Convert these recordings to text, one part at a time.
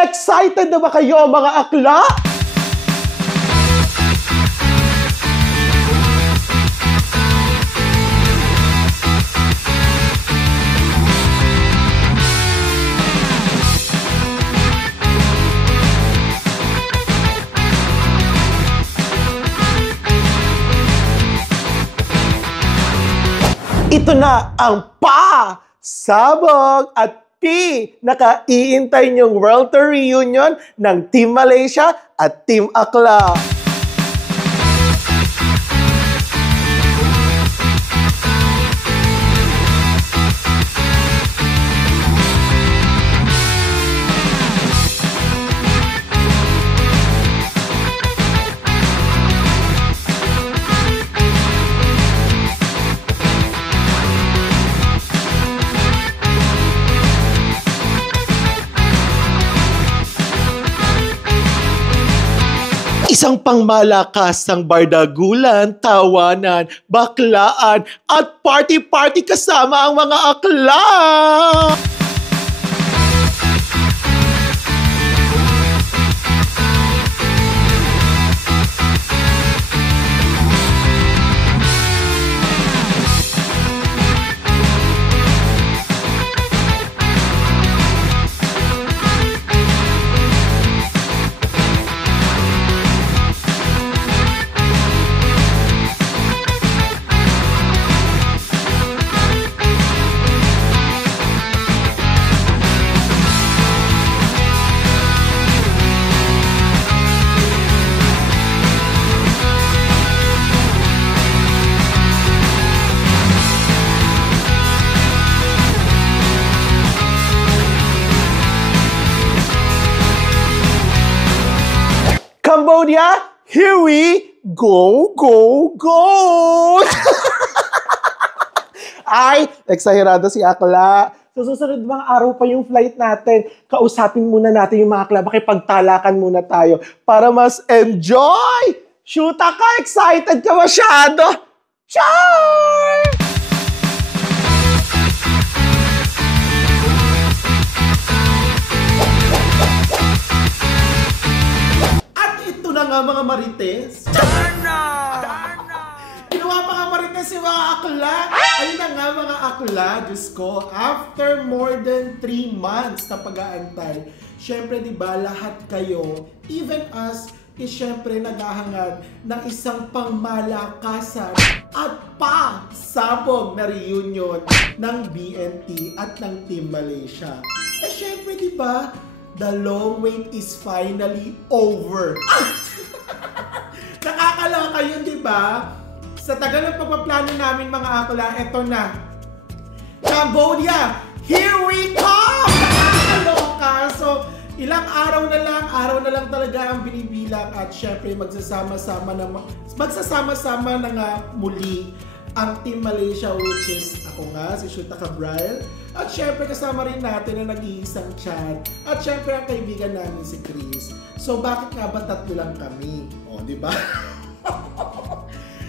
Excited na ba kayo mga akla? Ito na ang sabog at naka-iintay niyong World Tour reunion ng Team Malaysia at Team Akla. Isang pangmalakasang bardagulan, tawanan, baklaan, at party-party kasama ang mga akla! Cambodia, here we go! Ay, eksahirado si Akla. So, susunod mga araw pa yung flight natin. Kausapin muna natin yung mga Akla. Makipagtalakan muna tayo para mas enjoy! Shoota ka! Excited ka masyado! Char! Nga mga marites. Darna! Ginawa mga marites si mga akla. Ayun na nga mga akla, Diyos ko, after more than 3 months na pag-aantay, syempre diba lahat kayo, even us, is syempre naghahangad ng isang pangmalakasan at sabog na reunion ng BNT at ng Team Malaysia. Eh syempre diba, the long wait is finally over. Nakakaloka yun, di ba? Sa tagal ng pagpaplano namin mga akla, eto na. Cambodia, here we come! Nakakaloka! So, ilang araw na lang talaga ang binibilang at syempre magsasama-sama na nga muli ang Team Malaysia, which is ako nga, si Shoota Cabral. At syempre kasama rin natin na nag-iisang chat. At syempre ang kaibigan namin si Chris. So bakit nga ba tatlo lang kami? O, di ba?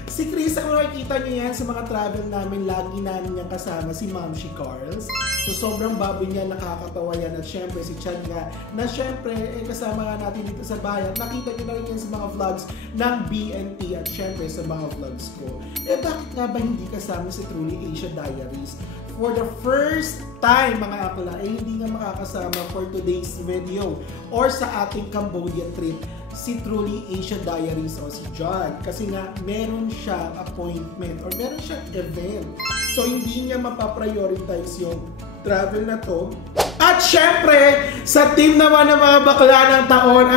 Si Chris, ang nakikita niyo yan sa mga travel namin, lagi namin niyang kasama si Mamshi Carls. So sobrang baboy niya, nakakatawa yan. At syempre si Chad nga, na syempre kasama nga natin dito sa bayan. Nakita niyo na rin yan sa mga vlogs ng BNT at syempre sa mga vlogs ko. Eh bakit nga ba hindi kasama si Truly Asia Diaries? For the first time mga akla, hindi nga makakasama for today's video or sa ating Cambodia trip si Truly Asia Diaries o si John, kasi nga meron siyang appointment or meron siyang event, so hindi niya mapaprioritize yung travel na to. At syempre sa team naman ng mga bakla ng taon,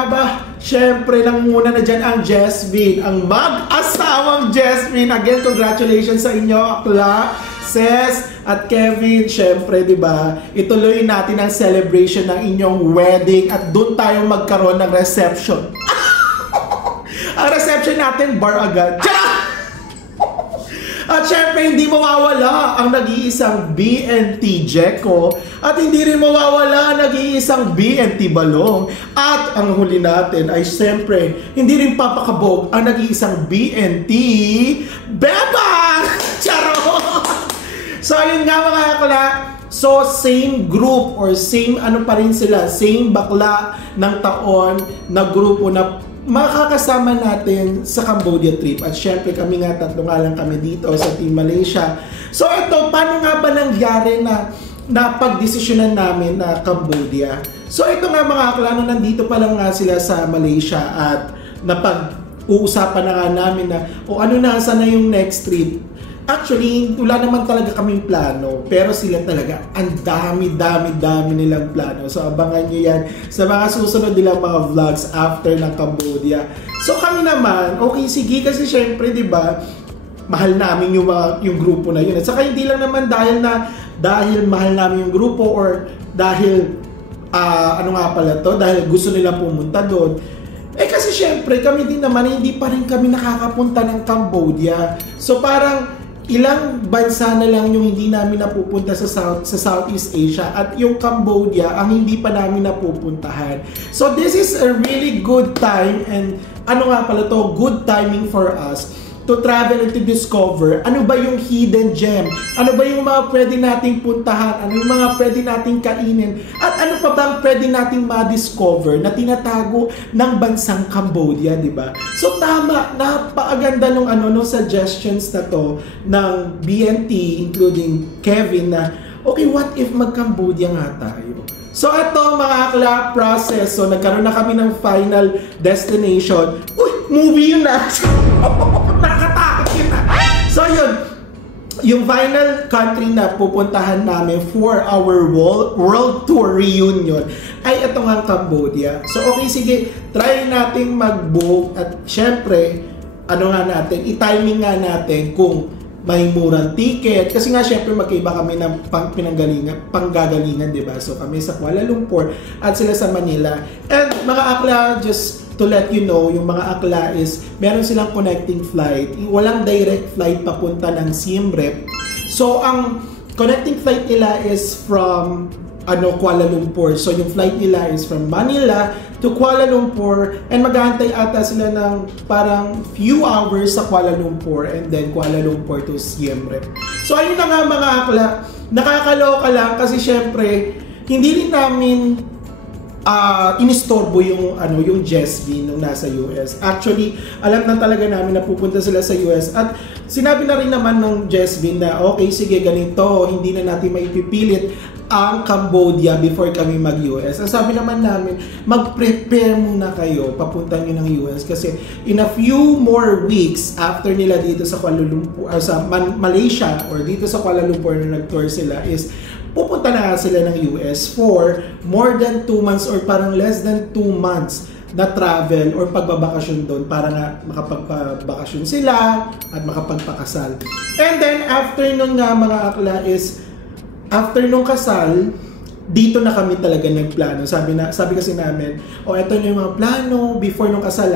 syempre lang muna na dyan ang Jasmine, ang mag-asawang Jasmine. Again, congratulations sa inyo akla, Ses at Kevin. Syempre, di ba? Ituloy natin ang celebration ng inyong wedding at doon tayo magkaroon ng reception. Ang reception natin, bar agad. At syempre, hindi mawawala ang nag-iisang BNT Jeko at hindi rin mawawala ang nag-iisang BNT Balong. At ang huli natin ay syempre, hindi rin papakabog ang nag-iisang BNT Bebang! Charot! So ayun nga mga akla, So, same group or same ano pa rin sila, same bakla ng taon na grupo na makakasama natin sa Cambodia trip. At syempre kami nga, tatlo nga lang kami dito sa Team Malaysia. So, ito, paano nga ba nangyari na pagdesisyonan namin na Cambodia? So, ito nga mga aklano, nandito pa lang nga sila sa Malaysia at napag-uusapan na nga namin na ano na, sana yung next trip. Actually, wala naman talaga kaming plano, pero sila talaga, ang dami nilang plano. So, abangan nyo yan sa mga susunod nilang mga vlogs after ng Cambodia. So, kami naman, okay, sige, kasi syempre, di ba, mahal namin yung grupo na yun. At saka hindi lang naman dahil mahal namin yung grupo or dahil, dahil gusto nila pumunta doon. Kasi syempre, kami din naman, hindi pa rin kami nakakapunta ng Cambodia. So, parang, ilang bansa na lang yung hindi namin napupunta sa Southeast Asia at yung Cambodia ang hindi pa namin napupuntahan. So this is a really good time and good timing for us to travel and to discover ano ba yung hidden gem, ano ba yung mga pwede nating puntahan, ano yung mga pwede nating kainin, at ano pa bang pwede nating ma-discover na tinatago ng bansang Cambodia, di ba? So tama, napakaganda nung suggestions na to ng BNT, including Kevin, na okay, what if mag-Cambodia nga tayo? So ito mga akla, process. So nagkaroon na kami ng final destination. Uy, movie yun na! Nakatakot yun na! So yun, yung final country na pupuntahan namin for our world tour reunion ay ito nga Cambodia. So okay, sige, try nating mag-book at syempre, i-timing nga natin kung may murang ticket. Kasi nga, syempre, magkaiba kami ng panggagalingan, di ba? So, kami sa Kuala Lumpur at sila sa Manila. And mga akla, just to let you know, yung mga akla is, meron silang connecting flight. Walang direct flight papunta ng Siem Reap. So, ang connecting flight nila is from Kuala Lumpur. So, yung flight nila is from Manila to Kuala Lumpur and mag-aantay ata sila ng parang few hours sa Kuala Lumpur and then Kuala Lumpur to Siem Reap. So, ayun na nga mga akla. Nakakaloka lang kasi syempre, hindi rin namin inistorbo yung Jesby nung nasa US. Actually, alam na talaga namin na pupunta sila sa US at sinabi na rin naman ng Jesby na okay, sige, ganito, hindi na natin maipipilit ang Cambodia before kami mag-US. Ang sabi naman namin, mag-prepare muna kayo, papunta nyo ng US kasi in a few more weeks after nila dito sa Kuala Lumpur, sa Malaysia or dito sa Kuala Lumpur na nag-tour sila is pupunta na sila ng US for more than 2 months or parang less than 2 months na travel or pagbabakasyon doon para nga makapagpabakasyon sila at makapagpakasal. And then after nun nga mga akla is after nung kasal, dito na kami talaga nagplano. Sabi kasi namin, ito na yung mga plano before nung kasal,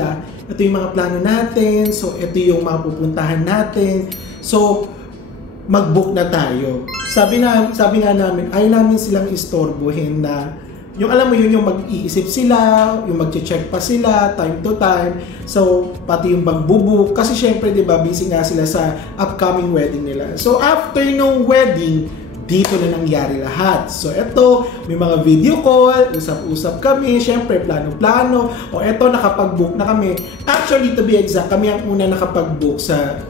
ito yung mga plano natin, so ito yung mga pupuntahan natin. So, mag-book na tayo. Sabi nga namin, ayaw namin silang istorbohin na yung alam mo yun, yung mag-iisip sila, yung mag-check pa sila time to time. So, pati yung pag-book. Kasi syempre, di ba, busy nga sila sa upcoming wedding nila. So, after nung wedding, dito na nangyari lahat. So, eto, may mga video call, usap-usap kami, syempre, plano-plano. Eto, nakapag-book na kami. Actually, to be exact, kami ang una nakapag-book sa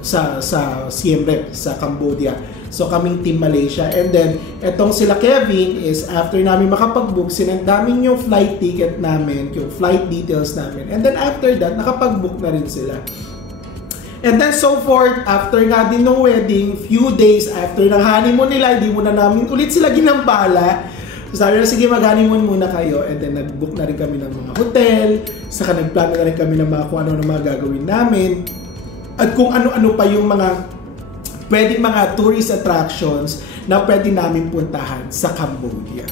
Siem Reap, sa Cambodia. So, kaming Team Malaysia. And then, etong sila Kevin is, after namin makapag-book, sinandamin yung flight ticket namin, yung flight details namin. And then, after that, nakapag-book na rin sila. And then so forth, after nga din ng wedding, few days after ng honeymoon nila, hindi muna namin ulit sila ginambala. So sabi na, sige, mag-honeymoon muna kayo. And then nag-book na rin kami ng mga hotel, saka nagplano na rin kami ng mga kung ano na mga gagawin namin. At kung ano-ano pa yung mga pwedeng mga tourist attractions na pwede namin puntahan sa Cambodia.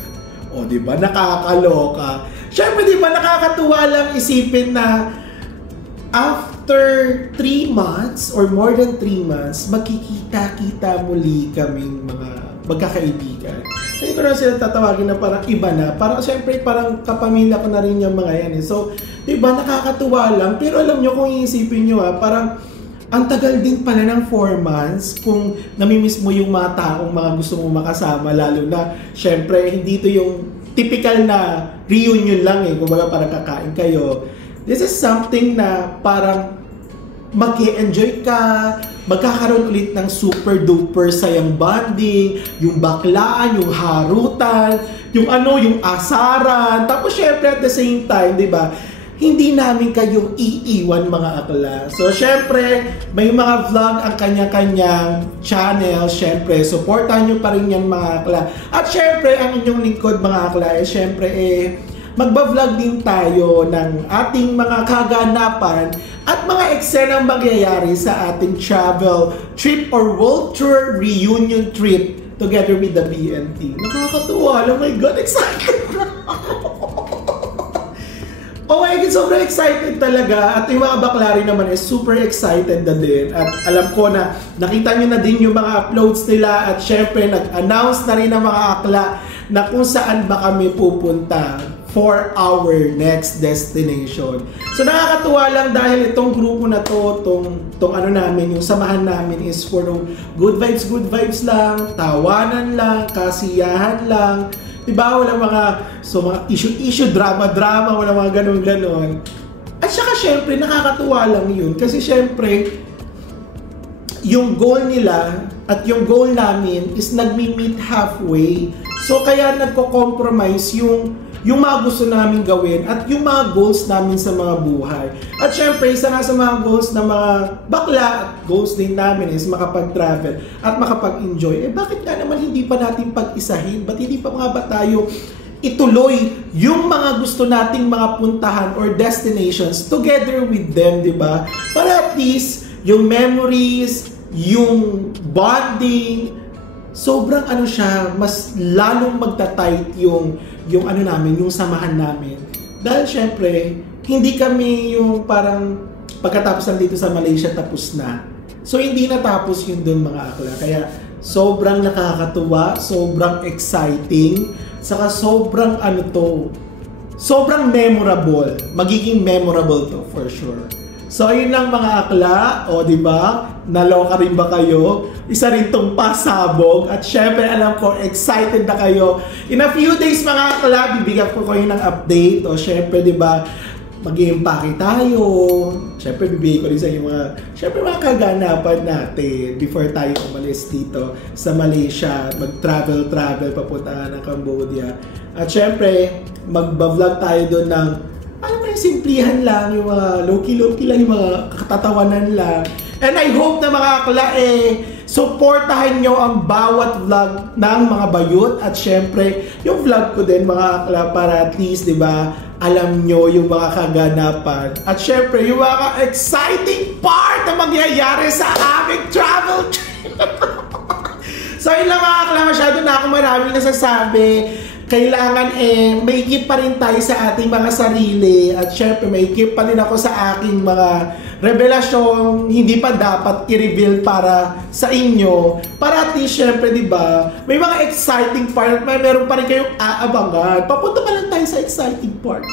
O, di ba? Nakakaloka. Siyempre, di ba, nakakatuwa lang isipin na after 3 months or more than 3 months, magkikita-kita muli kaming mga magkakaibigan. So, hindi ko na sila tatawagin na parang iba na. Parang, syempre, parang kapamilya ko na rin yung mga yan. So, diba, nakakatuwa lang. Pero alam nyo, kung iisipin nyo, parang ang tagal din pala ng 4 months kung namimiss mo yung mga taong mga gusto mo makasama, lalo na syempre hindi to yung typical na reunion lang eh, kumbaga parang kakain kayo. This is something na parang mag-enjoy ka, magkakaroon ulit ng super duper sayang bonding, yung baklaan, yung harutan, yung yung asaran. Tapos syempre at the same time, di ba, hindi namin kayo iiwan mga akla. So syempre, may mga vlog ang kanya-kanyang channel. Syempre, supportahan nyo pa rin yan mga akla. At syempre, ang inyong lingkod mga akla, syempre magba-vlog din tayo ng ating mga kaganapan at mga eksenang mangyayari sa ating travel trip or world tour reunion trip together with the BNT. Nakakatuwa. Oh my God, excited na ako. Oh my God, sobrang excited talaga. At yung mga bakla rin naman is super excited na din. At alam ko na nakita nyo na din yung mga uploads nila at syempre nag-announce na rin ng mga akla na kung saan ba kami pupunta for our next destination. So nakakatuwa lang dahil itong grupo na to, tong namin, yung samahan namin is for good vibes lang, tawanan lang, kasiyahan lang. Diba? Walang mga issue, drama, walang mga ganon. At saka syempre, nakakatuwa lang yun. Kasi syempre, yung goal nila at yung goal namin is nagmi-meet halfway. So kaya nagko-compromise yung mga gusto namin gawin at yung mga goals namin sa mga buhay. At syempre, isa nga sa mga goals na mga bakla at goals din namin is makapag-travel at makapag-enjoy. Bakit nga naman hindi pa natin pag-isahin? Ba't hindi pa nga ba tayo ituloy yung mga gusto nating mga puntahan or destinations together with them, di ba? Para at least yung memories, yung bonding, sobrang siya, mas lalong magta-tight yung namin, yung samahan namin. Dahil syempre, hindi kami yung parang pagkatapos lang dito sa Malaysia tapos na. So hindi natapos yun dun mga akla. Kaya sobrang nakakatuwa, sobrang exciting, saka sobrang sobrang memorable. Magiging memorable to for sure. So ayun lang mga akla, o di ba? Naloka rin ba kayo? Isa rin tong pasabog at syempre alam ko excited na kayo. In a few days mga akla, bibigyan ko kayo ng update o syempre di ba mag-i-impake tayo. Syempre bibigyan ko rin sa inyo mga kaganapan natin before tayo umalis dito sa Malaysia, mag-travel papunta ng Cambodia. At syempre magba-vlog tayo doon ng simplihan lang, yung mga low-key lang, yung mga katatawanan lang. And I hope na mga akla supportahan nyo ang bawat vlog ng mga bayot at syempre yung vlog ko din mga akla para at least, di ba, alam nyo yung mga kaganapan at syempre yung mga exciting part na mangyayari sa aming travel trip. So yun lang mga akla, masyado na ako maraming nasasabi. Kailangan may keep pa rin tayo sa ating mga sarili at syempre may keep pa rin ako sa aking mga revelasyong hindi pa dapat i-reveal para sa inyo para at least syempre diba may mga exciting part at meron pa rin kayong aabangan. Papunta pa lang tayo sa exciting part.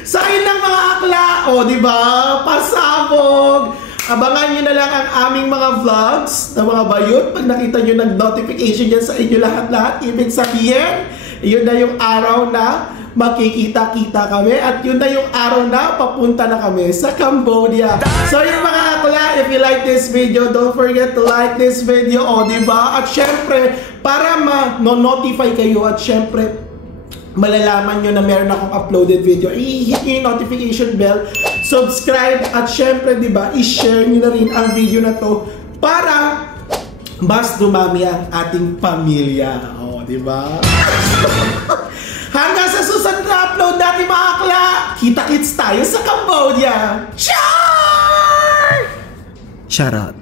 Sa akin lang mga akla, diba, pasabog. Abangan nyo na lang ang aming mga vlogs na mga bayot. Pag nakita nyo nag-notification dyan sa inyo lahat-lahat, ibig sabihin, yun na yung araw na makikita-kita kami at yun na yung araw na papunta na kami sa Cambodia. So yung mga akla, if you like this video, don't forget to like this video, diba? At syempre, para ma-notify kayo at syempre, malalaman nyo na meron akong uploaded video, i-hit nyo yung notification bell, subscribe, at syempre, diba, i-share nyo na rin ang video na to para mas dumami ang ating pamilya. Diba? Hanggang sa susunod na upload natin mga akla, kita-kits tayo sa Cambodia! Char! Charot!